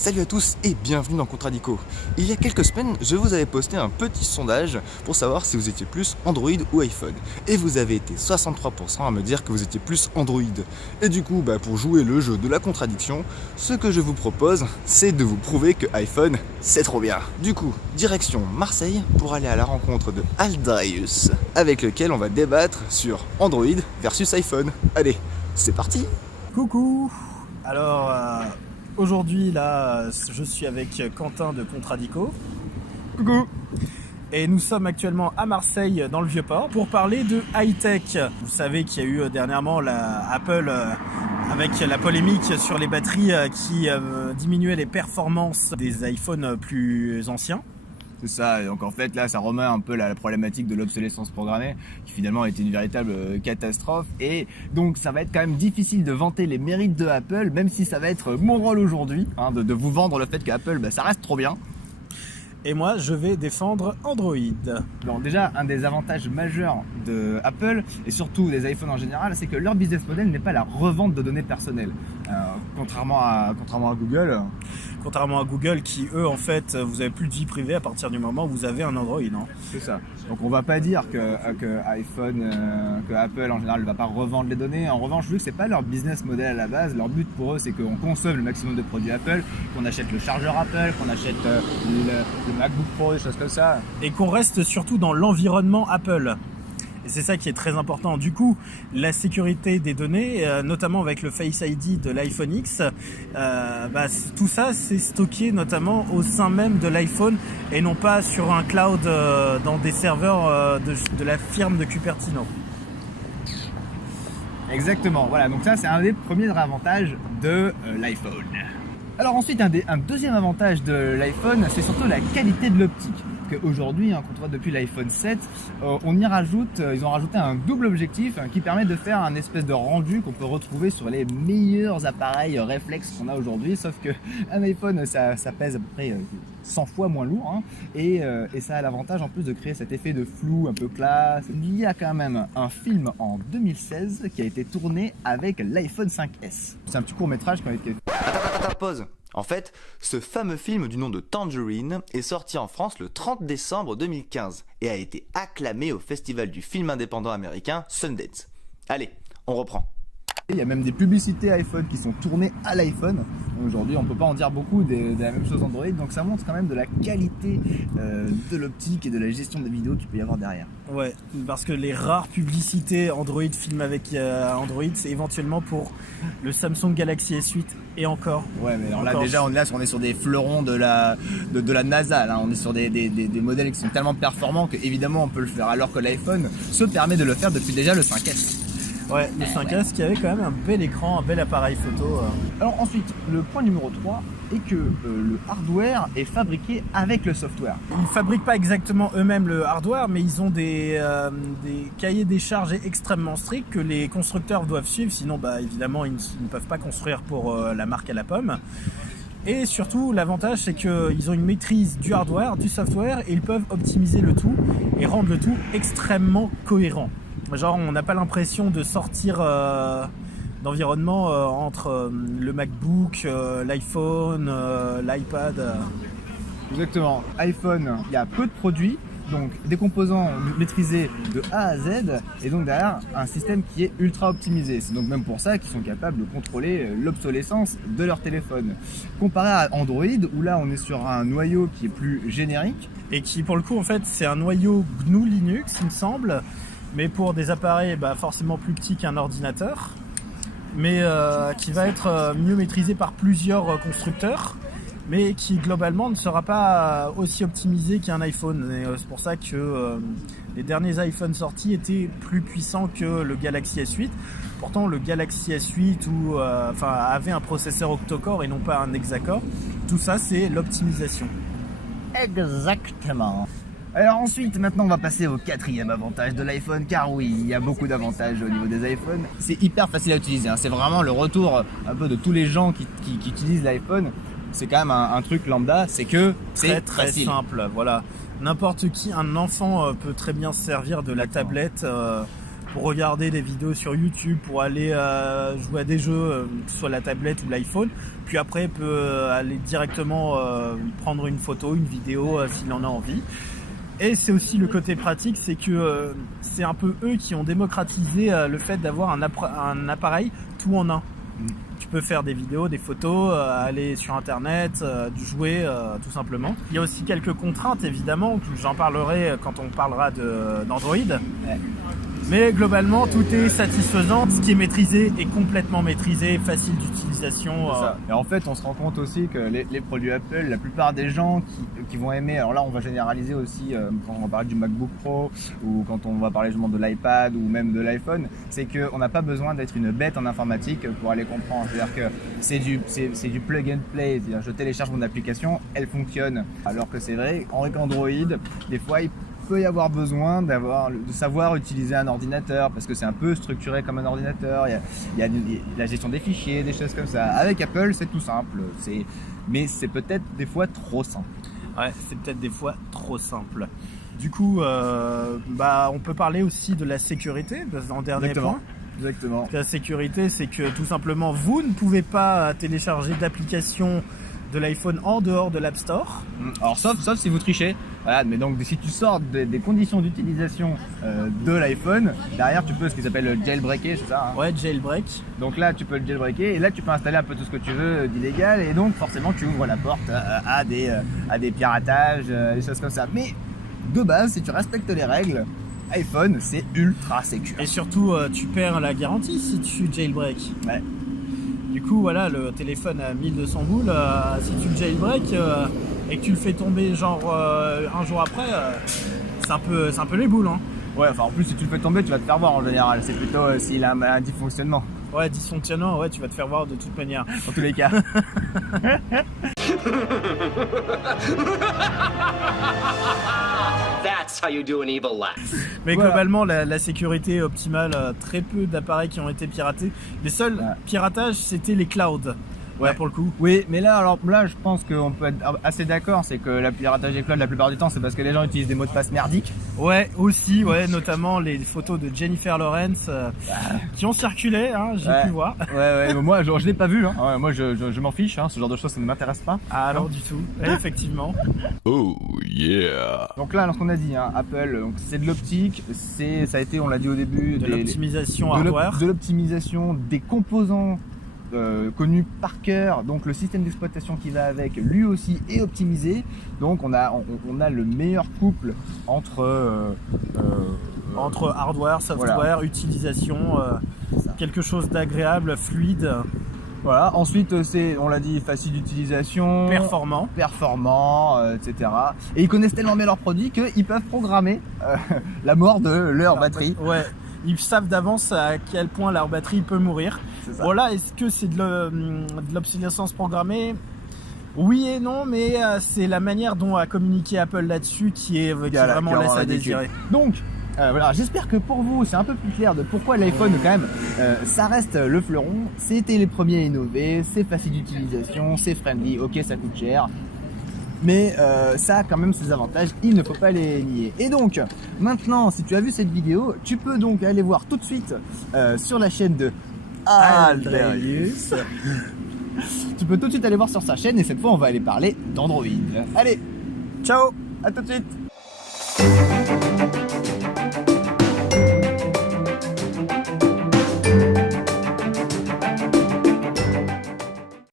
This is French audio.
Salut à tous et bienvenue dans Contradico. Il y a quelques semaines, je vous avais posté un petit sondage pour savoir si vous étiez plus Android ou iPhone. Et vous avez été 63% à me dire que vous étiez plus Android. Et du coup, pour jouer le jeu de la contradiction, ce que je vous propose, c'est de vous prouver que iPhone, c'est trop bien. Du coup, direction Marseille pour aller à la rencontre de Aldarius, avec lequel on va débattre sur Android versus iPhone. Allez, c'est parti! Coucou. Alors aujourd'hui là je suis avec Quentin de Contradico. Coucou! Et nous sommes actuellement à Marseille dans le Vieux-Port pour parler de high-tech. Vous savez qu'il y a eu dernièrement Apple avec la polémique sur les batteries qui diminuait les performances des iPhones plus anciens. C'est ça, et donc en fait là ça remet un peu la problématique de l'obsolescence programmée qui finalement a été une véritable catastrophe, et donc ça va être quand même difficile de vanter les mérites de Apple, même si ça va être mon rôle aujourd'hui, de vous vendre le fait qu'Apple ça reste trop bien. Et moi je vais défendre Android. Alors déjà, un des avantages majeurs de Apple et surtout des iPhones en général, c'est que leur business model n'est pas la revente de données personnelles, contrairement à Google. Contrairement à Google qui eux en fait vous avez plus de vie privée à partir du moment où vous avez un Android. C'est ça. Donc on va pas dire que Apple en général ne va pas revendre les données. En revanche, vu que c'est pas leur business model à la base, leur but pour eux c'est qu'on consomme le maximum de produits Apple, qu'on achète le chargeur Apple, qu'on achète le MacBook Pro, des choses comme ça. Et qu'on reste surtout dans l'environnement Apple. Et c'est ça qui est très important. Du coup, la sécurité des données, notamment avec le Face ID de l'iPhone X, tout ça c'est stocké notamment au sein même de l'iPhone et non pas sur un cloud dans des serveurs de la firme de Cupertino. Exactement, voilà, donc ça c'est un des premiers avantages de l'iPhone. Alors ensuite, un deuxième avantage de l'iPhone, c'est surtout la qualité de l'optique. Aujourd'hui, quand on voit depuis l'iPhone 7, ils ont rajouté un double objectif qui permet de faire un espèce de rendu qu'on peut retrouver sur les meilleurs appareils réflexes qu'on a aujourd'hui, sauf que un iPhone ça pèse à peu près 100 fois moins lourd, et ça a l'avantage en plus de créer cet effet de flou un peu classe. Il y a quand même un film en 2016 qui a été tourné avec l'iPhone 5S. C'est un petit court-métrage qui a été... Attends, pause. En fait, ce fameux film du nom de Tangerine est sorti en France le 30 décembre 2015 et a été acclamé au festival du film indépendant américain Sundance. Allez, on reprend. Il y a même des publicités iPhone qui sont tournées à l'iPhone. Aujourd'hui, on ne peut pas en dire beaucoup de la même chose Android, donc ça montre quand même de la qualité de l'optique et de la gestion des vidéos qu'il peut y avoir derrière. Ouais, parce que les rares publicités Android film avec Android, c'est éventuellement pour le Samsung Galaxy S8 et encore. Ouais, mais alors là déjà on est sur des fleurons de la NASA, là. On est sur des modèles qui sont tellement performants que évidemment on peut le faire, alors que l'iPhone se permet de le faire depuis déjà le 5S. Ouais, le 5S qui avait quand même un bel écran, un bel appareil photo. Alors ensuite, le point numéro 3 est que le hardware est fabriqué avec le software. Ils ne fabriquent pas exactement eux-mêmes le hardware, mais ils ont des cahiers des charges extrêmement stricts que les constructeurs doivent suivre, sinon évidemment ils ne peuvent pas construire pour la marque à la pomme. Et surtout, l'avantage, c'est qu'ils ont une maîtrise du hardware, du software, et ils peuvent optimiser le tout et rendre le tout extrêmement cohérent. Genre, on n'a pas l'impression de sortir d'environnement entre le MacBook, l'iPhone, l'iPad. Exactement. iPhone, il y a peu de produits, donc des composants maîtrisés de A à Z, et donc derrière un système qui est ultra optimisé. C'est donc même pour ça qu'ils sont capables de contrôler l'obsolescence de leur téléphone. Comparé à Android, où là on est sur un noyau qui est plus générique. Et qui pour le coup en fait c'est un noyau GNU Linux il me semble, mais pour des appareils forcément plus petits qu'un ordinateur, mais qui va être mieux maîtrisé par plusieurs constructeurs, mais qui globalement ne sera pas aussi optimisé qu'un iPhone. Et c'est pour ça que les derniers iPhones sortis étaient plus puissants que le Galaxy S8. Pourtant le Galaxy S8 avait un processeur octa-core et non pas un hexacore. Tout ça c'est l'optimisation. Exactement. Alors ensuite, maintenant on va passer au quatrième avantage de l'iPhone, car oui, il y a beaucoup d'avantages au niveau des iPhones. C'est hyper facile à utiliser, c'est vraiment le retour un peu de tous les gens qui utilisent l'iPhone. C'est quand même un truc lambda, c'est que c'est très facile. Simple, voilà. N'importe qui, un enfant peut très bien se servir de la tablette pour regarder des vidéos sur YouTube, pour aller jouer à des jeux, que ce soit la tablette ou l'iPhone. Puis après, il peut aller directement prendre une photo, une vidéo s'il en a envie. Et c'est aussi le côté pratique, c'est que c'est un peu eux qui ont démocratisé le fait d'avoir un appareil tout en un. Tu peux faire des vidéos, des photos, aller sur internet, jouer tout simplement. Il y a aussi quelques contraintes évidemment, j'en parlerai quand on parlera d'Android. Ouais. Mais globalement tout est satisfaisant, ce qui est maîtrisé est complètement maîtrisé, facile d'utilisation. Et en fait on se rend compte aussi que les produits Apple, la plupart des gens qui vont aimer, alors là on va généraliser aussi quand on va parler du MacBook Pro ou quand on va parler justement de l'iPad ou même de l'iPhone, c'est qu'on n'a pas besoin d'être une bête en informatique pour aller comprendre. C'est-à-dire que c'est du plug and play, c'est-à-dire je télécharge mon application, elle fonctionne. Alors que c'est vrai, avec Android, des fois il peut y avoir besoin de savoir utiliser un ordinateur parce que c'est un peu structuré comme un ordinateur, il y a la gestion des fichiers, des choses comme ça. Avec Apple c'est tout simple, mais c'est peut-être des fois trop simple. Ouais, c'est peut-être des fois trop simple. Du coup, on peut parler aussi de la sécurité, en dernier point. Exactement. La sécurité, c'est que tout simplement, vous ne pouvez pas télécharger d'application de l'iPhone en dehors de l'App Store. Alors sauf si vous trichez. Voilà, mais donc si tu sors des conditions d'utilisation de l'iPhone, derrière tu peux ce qu'ils appellent le jailbreaker, c'est ça hein? Ouais, jailbreak. Donc là tu peux le jailbreaker et là tu peux installer un peu tout ce que tu veux d'illégal et donc forcément tu ouvres la porte à des piratages, des choses comme ça. Mais de base, si tu respectes les règles, iPhone c'est ultra sécure. Et surtout tu perds la garantie si tu jailbreak. Ouais. Du coup, voilà, le téléphone à 1200 boules, si tu le jailbreak et que tu le fais tomber genre un jour après, c'est un peu les boules. Hein. Ouais, enfin en plus, si tu le fais tomber, tu vas te faire voir en général. C'est plutôt s'il a un dysfonctionnement. Ouais, dysfonctionnant, ouais, tu vas te faire voir de toute manière. Dans tous les cas. That's how you do an evil laugh. Mais voilà. Globalement, la sécurité est optimale, très peu d'appareils qui ont été piratés. Les seuls piratages, c'était les clouds. Ouais, pour le coup. Oui, mais là, je pense qu'on peut être assez d'accord, c'est que la piratage des clouds, la plupart du temps, c'est parce que les gens utilisent des mots de passe merdiques. Ouais, aussi, ouais, notamment les photos de Jennifer Lawrence qui ont circulé, hein, j'ai pu voir. Ouais, mais moi, je l'ai pas vu, hein. Ouais, moi, je m'en fiche, hein, ce genre de choses, ça ne m'intéresse pas. Ah non, du tout, effectivement. Oh yeah. Donc là, lorsqu'on a dit, hein, Apple, c'est de l'optique, ça a été, on l'a dit au début, de l'optimisation hardware, de l'optimisation des composants. Connu par cœur, donc le système d'exploitation qui va avec lui aussi est optimisé, donc on a le meilleur couple entre hardware, software, voilà. Utilisation, quelque chose d'agréable, fluide. Voilà. Ensuite on l'a dit, facile d'utilisation, performant, etc. Et ils connaissent tellement bien leurs produits qu'ils peuvent programmer la mort de leur batterie. Ouais. Ils savent d'avance à quel point leur batterie peut mourir. Voilà, est-ce que c'est de l'obsolescence programmée ? Oui et non, mais c'est la manière dont a communiqué Apple là-dessus qui vraiment laisse à désirer. Donc, voilà, j'espère que pour vous, c'est un peu plus clair de pourquoi l'iPhone, quand même, ça reste le fleuron. C'était les premiers à innover, c'est facile d'utilisation, c'est friendly, ok, ça coûte cher. Mais ça a quand même ses avantages, il ne faut pas les nier. Et donc, maintenant, si tu as vu cette vidéo, tu peux donc aller voir tout de suite sur la chaîne de Alderius. Tu peux tout de suite aller voir sur sa chaîne et cette fois, on va aller parler d'Android. Allez, ciao, à tout de suite.